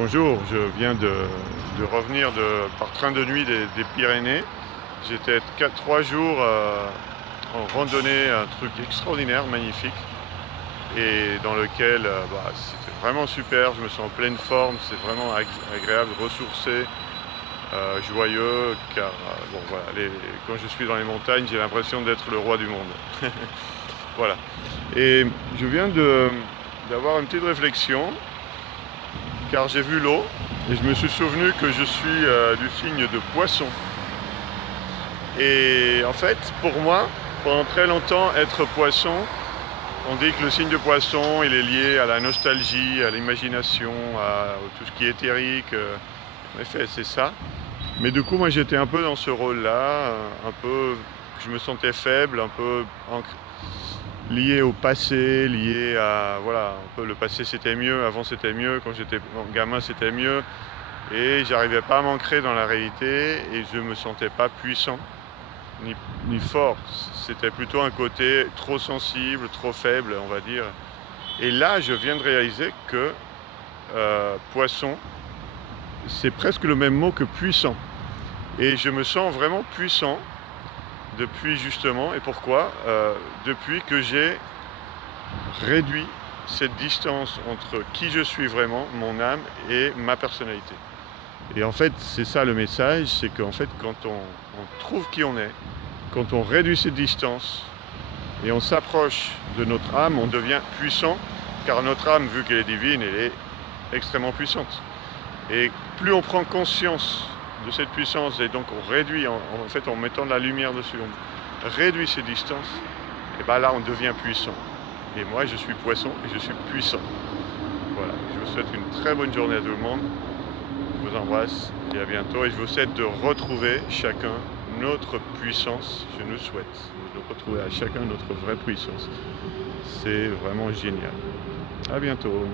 Bonjour, je viens de revenir par train de nuit des Pyrénées. J'étais 3 jours en randonnée, un truc extraordinaire, magnifique, et dans lequel c'était vraiment super. Je me sens en pleine forme, c'est vraiment agréable, ressourcé, joyeux, car bon, voilà, quand je suis dans les montagnes, j'ai l'impression d'être le roi du monde. Voilà. Et je viens d'avoir une petite réflexion, car j'ai vu l'eau et je me suis souvenu que je suis du signe de Poisson. Et en fait, pour moi, pendant très longtemps, être Poisson, on dit que le signe de Poisson, il est lié à la nostalgie, à l'imagination, à tout ce qui est éthérique. En effet, c'est ça. Mais du coup, moi, j'étais un peu dans ce rôle-là, un peu, je me sentais faible, un peu lié au passé, lié à, voilà, un peu le passé c'était mieux, avant c'était mieux, quand j'étais gamin c'était mieux. Et j'arrivais pas à m'ancrer dans la réalité et je me sentais pas puissant ni fort. C'était plutôt un côté trop sensible, trop faible, on va dire. Et là, je viens de réaliser que poisson, c'est presque le même mot que puissant. Et je me sens vraiment puissant depuis justement. Et pourquoi depuis que j'ai réduit cette distance entre qui je suis vraiment, mon âme, et ma personnalité. Et en fait, c'est ça le message, c'est qu'en fait, quand on trouve qui on est, quand on réduit cette distance et on s'approche de notre âme, on devient puissant, car notre âme, vu qu'elle est divine, elle est extrêmement puissante. Et plus on prend conscience de cette puissance, et donc on réduit, en fait, en mettant de la lumière dessus, on réduit ces distances, et bien là, on devient puissant. Et moi, je suis Poisson et je suis puissant. Voilà, je vous souhaite une très bonne journée à tout le monde. Je vous embrasse et à bientôt, et je vous souhaite de retrouver chacun notre puissance. Je nous souhaite de retrouver à chacun notre vraie puissance. C'est vraiment génial. À bientôt.